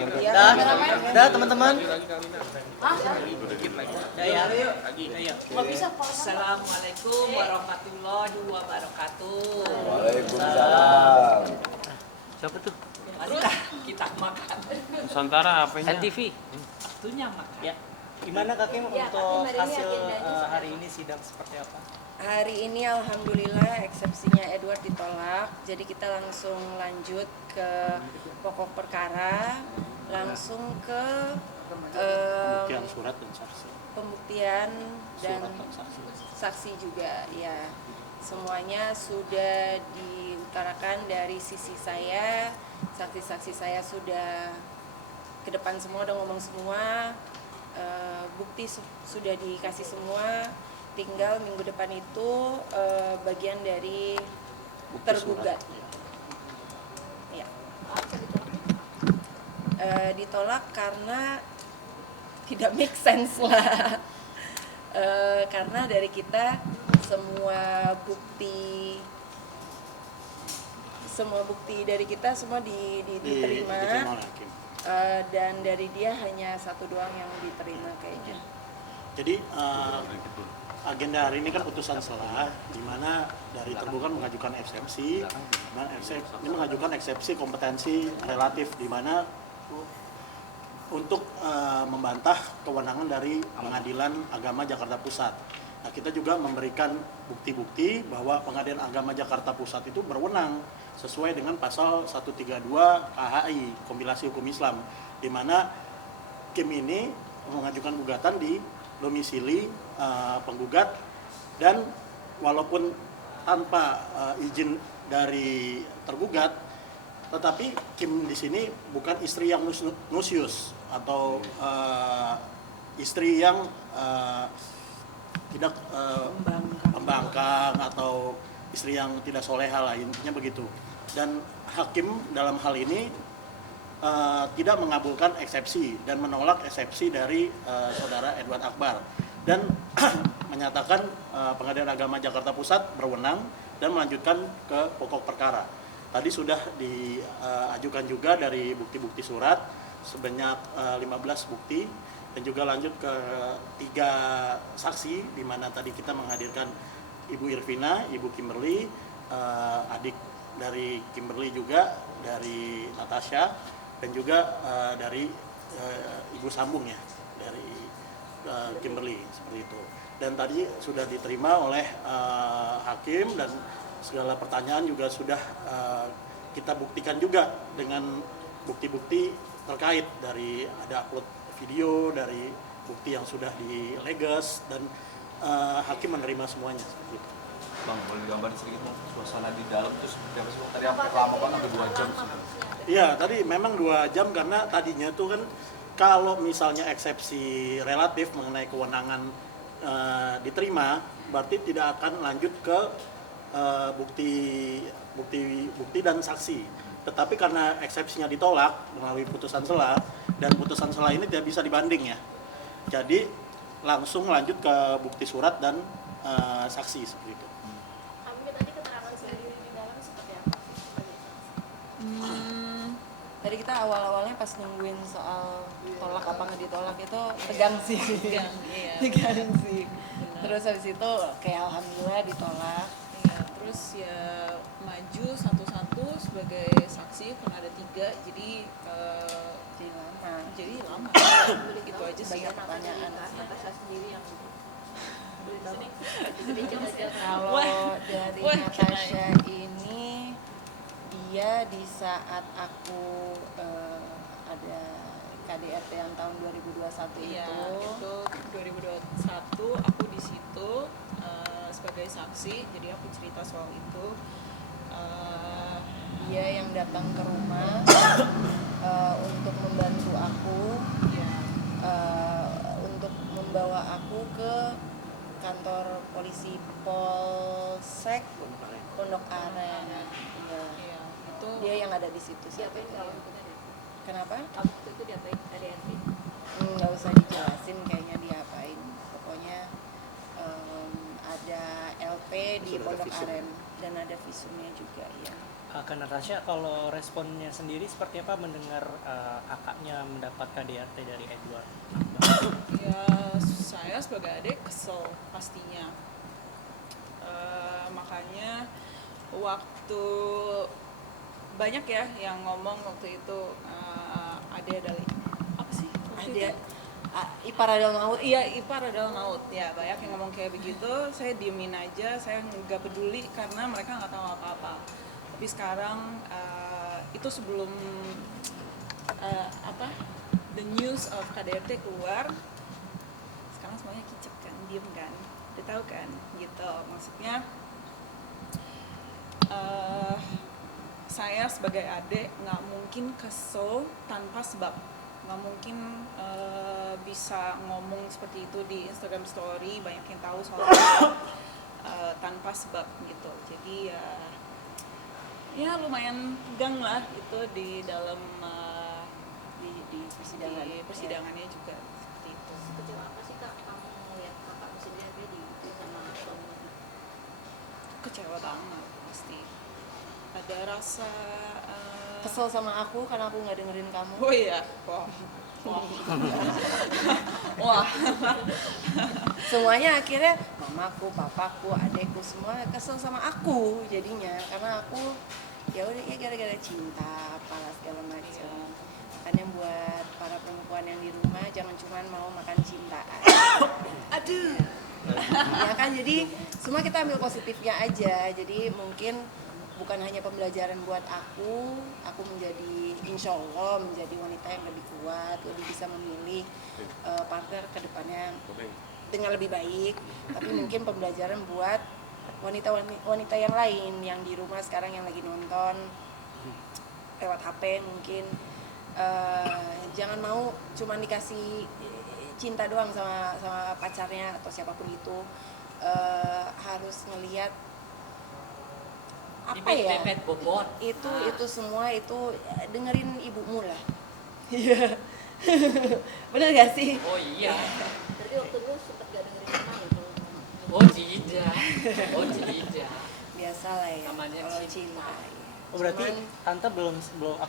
Dah teman-teman. Assalamualaikum warahmatullahi wabarakatuh. Waalaikumsalam. Siapa tuh? Marilah kita makan. Nusantara apanya? NTV. Waktunya makan. Ya. Gimana Kakim Ya, untuk Kakim, hari ini hasil agendanya hari ini sidang seperti apa? Hari ini alhamdulillah eksepsinya Edward ditolak, jadi kita langsung lanjut ke pokok perkara, langsung ke Pembuktian surat dan saksi. pembuktian dan Surat dan saksi. saksi juga. Ya, semuanya sudah diutarakan dari sisi saya, saksi-saksi saya sudah ke depan semua, udah ngomong semua, bukti sudah dikasih semua. Tinggal minggu depan itu bagian dari Bukti tergugat. surat. Ya. Ditolak karena tidak make sense lah. Karena dari kita semua bukti dari kita semua diterima. Diterima oleh hakim. Dan dari dia hanya satu doang yang diterima kayaknya. Jadi agenda hari ini kan putusan selah, di mana dari tergugat mengajukan eksepsi, ini mengajukan eksepsi kompetensi relatif, di mana untuk membantah kewenangan dari Pengadilan Agama Jakarta Pusat. Nah, kita juga memberikan bukti-bukti bahwa Pengadilan Agama Jakarta Pusat itu berwenang sesuai dengan pasal 132 KHI, Kompilasi Hukum Islam, di mana Kim ini mengajukan gugatan di domisili penggugat, dan walaupun tanpa izin dari tergugat, tetapi Kim di sini bukan istri yang nusius atau istri yang tidak membangkang atau istri yang tidak soleha lah, intinya begitu. Dan hakim dalam hal ini tidak mengabulkan eksepsi dan menolak eksepsi dari saudara Edward Akbar, dan menyatakan Pengadilan Agama Jakarta Pusat berwenang dan melanjutkan ke pokok perkara. Tadi sudah diajukan juga dari bukti-bukti surat sebanyak 15 bukti, dan juga lanjut ke 3 saksi, di mana tadi kita menghadirkan Ibu Irvina, Ibu Kimberly, adik dari Kimberly juga, dari Natasha, dan juga dari Ibu Sambung ya, dari Kimberly, seperti itu. Dan tadi sudah diterima oleh hakim, dan segala pertanyaan juga sudah kita buktikan juga dengan bukti-bukti terkait, dari ada upload video, dari bukti yang sudah dileges, dan hakim menerima semuanya seperti itu. Bang, boleh digambar sedikit Bang, suasana di dalam terus seperti apa sih Bang? Tadi hampir lama banget, hampir 2 jam sih. Iya, tadi memang 2 jam karena tadinya tuh kan kalau misalnya eksepsi relatif mengenai kewenangan diterima, berarti tidak akan lanjut ke bukti dan saksi. Tetapi karena eksepsinya ditolak melalui putusan selah, dan putusan selah ini tidak bisa dibanding ya, jadi langsung lanjut ke bukti surat dan saksi seperti itu. Ambil tadi keterangan sendiri di dalam seperti apa? Tadi kita awal-awalnya pas nungguin soal tolak apa nggak ditolak itu tegang sih. Tegang sih. Terus habis itu kayak alhamdulillah ditolak. Iya, terus ya maju satu-satu sebagai saksi, karena ada 3, jadi Jadi lama. itu aja sih. Banyak pertanyaan. Natasha sendiri yang Kalau dari Natasha ini, dia di saat aku ada KDRT yang tahun 2021 Iya, itu itu 2021 aku di situ sebagai saksi, jadi aku cerita soal itu. dia yang datang ke rumah untuk membantu aku, Ya, untuk membawa aku ke kantor polisi Polsek Pondok Aren. Iya. iya, itu Dia yang ada di situ saat diapain itu. kalau itu Kenapa? itu diapain ADRT? Nggak usah dijelasin kayaknya diapain. Pokoknya ada LP di Sudah ada Pondok visum. Aren dan ada visumnya juga ya. Ke Natasha, kalau responnya sendiri seperti apa mendengar kakaknya mendapat KDRT dari Edward? Ya saya sebagai adik kesel pastinya. Makanya waktu banyak ya yang ngomong waktu itu ada dari apa sih? Waktu Ada itu? ipar adalah maut. Iya, ipar adalah maut. Ya, banyak yang ngomong kayak begitu. Saya diemin aja, saya nggak peduli karena mereka nggak tahu apa-apa. Tapi sekarang itu sebelum the news of KDRT keluar, sekarang semuanya kicep kan, diem kan, udah tahu kan, gitu. Maksudnya saya sebagai adik nggak mungkin kesel tanpa sebab. Nggak mungkin bisa ngomong seperti itu di Instagram Story, banyak yang tahu soal itu tanpa sebab gitu. Jadi ya lumayan tegang lah itu di dalam Di persidangan. di persidangannya juga seperti itu. Kecewa apa sih Kak kamu melihat kakak sendiri di sama suami? Kecewa banget pasti. Ada rasa Kesel sama aku karena aku nggak dengerin kamu. oh iya, wah. Wah. Semuanya akhirnya mamaku, papaku, adekku semua kesel sama aku jadinya karena aku ya udah ya gara-gara cinta apalah segala macam. Makanya buat para perempuan yang di rumah jangan cuma mau makan cinta aja. Aduh. Ya kan, jadi semua kita ambil positifnya aja. Jadi mungkin bukan hanya pembelajaran buat aku menjadi insya Allah menjadi wanita yang lebih kuat, lebih bisa memilih partner ke depannya dengan lebih baik. Tapi mungkin pembelajaran buat wanita yang lain yang di rumah sekarang yang lagi nonton lewat HP mungkin jangan mau cuma dikasih cinta doang sama pacarnya atau siapapun itu, harus ngelihat apa ya Pipet bobot. itu semua itu dengerin ibumu lah. Iya. Bener gak sih? Oh iya. Berarti waktu dulu sempat gak dengerin mama ya kalau ngomong. Oh tidak. Oh tidak. Biasa lah ya Namanya kalau cinta. cinta. Oh, berarti Cuman, tante belum sempat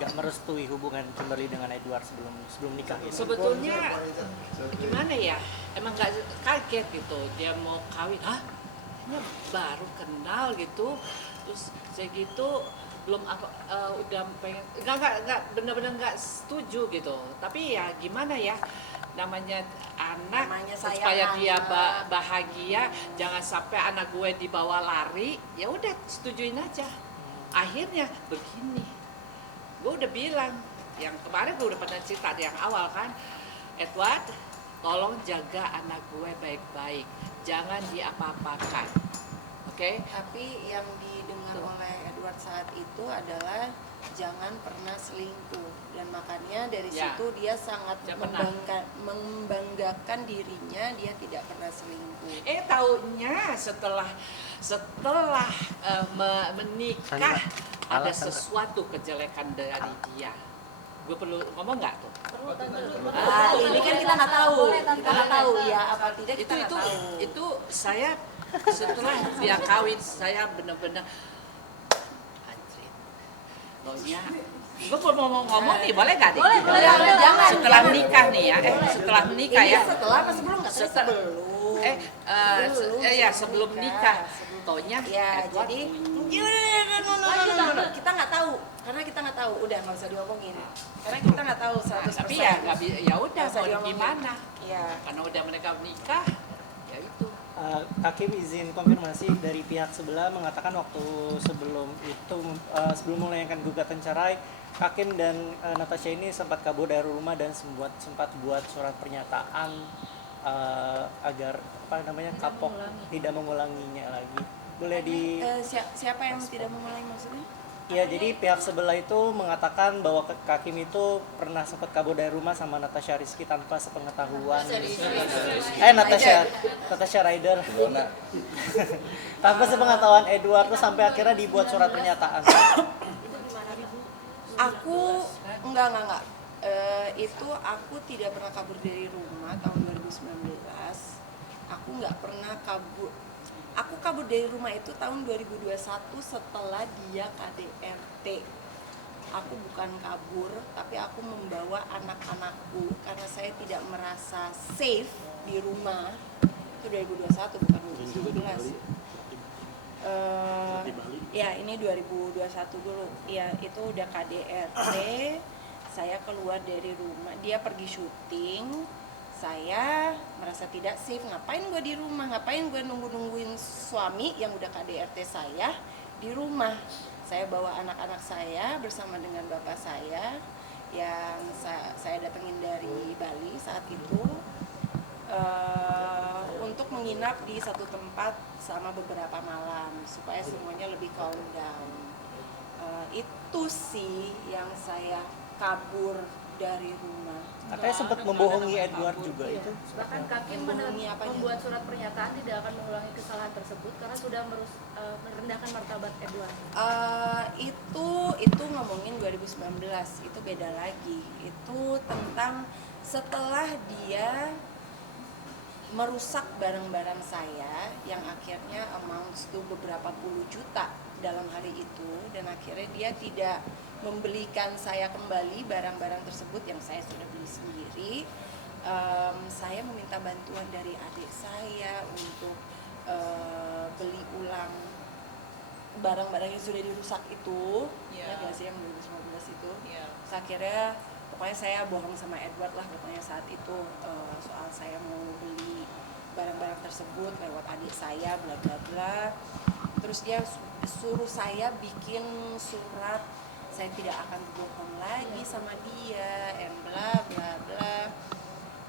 nggak merestui hubungan Kimberly dengan Edward sebelum nikah ini? Sebetulnya gimana ya? Emang nggak kaget gitu dia mau kawin. Hah? Ini baru kenal gitu. Terus saya gitu belum udah pengen nggak benar-benar nggak setuju gitu. Tapi ya gimana ya? Namanya anak Namanya sayang supaya dia anak. bahagia, jangan sampai anak gue dibawa lari. Ya udah setujuin aja. Akhirnya begini, gue udah bilang, yang kemarin gue udah pernah cerita di yang awal kan, Edward, tolong jaga anak gue baik-baik, jangan diapa-apakan, oke? tapi yang didengar Tuh. oleh Edward saat itu adalah jangan pernah selingkuh, dan makanya dari Ya. situ dia sangat Jangan pernah. membanggakan dirinya dia tidak pernah selingkuh. Taunya setelah menikah ada Alasan, Kak. sesuatu kejelekan dari dia. Gue perlu ngomong nggak tuh? Perlu tante. Ini kan kita nggak tahu, Boleh, Tante. kita nggak tahu ya apa tidak kita itu nggak tahu. itu saya setelah dia kawin saya benar-benar anjir. Lonya gue mau ngomong nih, boleh nggak nih? Boleh, jangan. Setelah menikah nih ya, setelah menikah Ini ya. setelah apa sebelum nggak tahu Setelah- sebelum. Sebelum nikah. Taunya Ya, Edward jadi punya. kita nggak tahu karena kita nggak tahu. Udah nggak usah diomongin. Karena kita nggak tahu 100%. Tapi ya nggak ya udah Nggak usah mau diomongin. gimana? Iya. Karena udah mereka menikah, ya itu. Kak Kim izin konfirmasi dari pihak sebelah mengatakan waktu sebelum melayangkan gugatan cerai, Kak Kim dan Natasha ini sempat kabur dari rumah dan sempat buat surat pernyataan agar kapok tidak mengulanginya lagi. Boleh di Siapa yang tidak memulai maksudnya? Ya, jadi pihak sebelah itu mengatakan bahwa Kak Kim itu pernah sempat kabur dari rumah sama Natasha Rizky tanpa sepengetahuan. Natasha Ryder. Tanpa sepengetahuan Edward, terus sampai akhirnya dibuat surat pernyataan. Aku enggak. Itu aku tidak pernah kabur dari rumah tahun 2019. Aku nggak pernah kabur. Aku kabur dari rumah itu tahun 2021 setelah dia KDRT. aku bukan kabur, tapi aku membawa anak-anakku karena saya tidak merasa safe di rumah. Itu 2021 bukan 2019. Ya ini 2021 dulu. Ya itu udah KDRT. Saya keluar dari rumah, dia pergi syuting. Saya merasa tidak safe. Ngapain gue di rumah? Ngapain gue nungguin suami yang udah KDRT saya di rumah? Saya bawa anak-anak saya bersama dengan bapak saya yang saya datengin dari Bali saat itu untuk menginap di satu tempat selama beberapa malam supaya semuanya lebih calm down. Itu sih yang saya kabur dari rumah. Katanya sempat membohongi Edward juga Iya. itu. Bahkan Kaki Membohongi apanya? membuat surat pernyataan tidak akan mengulangi kesalahan tersebut karena sudah merendahkan martabat Edward. Itu ngomongin 2019, itu beda lagi. Itu tentang setelah dia merusak barang-barang saya yang akhirnya amounts to beberapa puluh juta dalam hari itu, dan akhirnya dia tidak membelikan saya kembali barang-barang tersebut yang saya sudah beli sendiri. Saya meminta bantuan dari adik saya untuk beli ulang barang-barang yang sudah dirusak itu. Iya. Ya sih yang 2019 itu. Iya. Terus akhirnya pokoknya saya bohong sama Edward lah pokoknya saat itu, soal saya mau beli barang-barang tersebut lewat adik saya bla bla bla. Terus dia suruh saya bikin surat saya tidak akan bohong lagi sama dia and bla bla bla.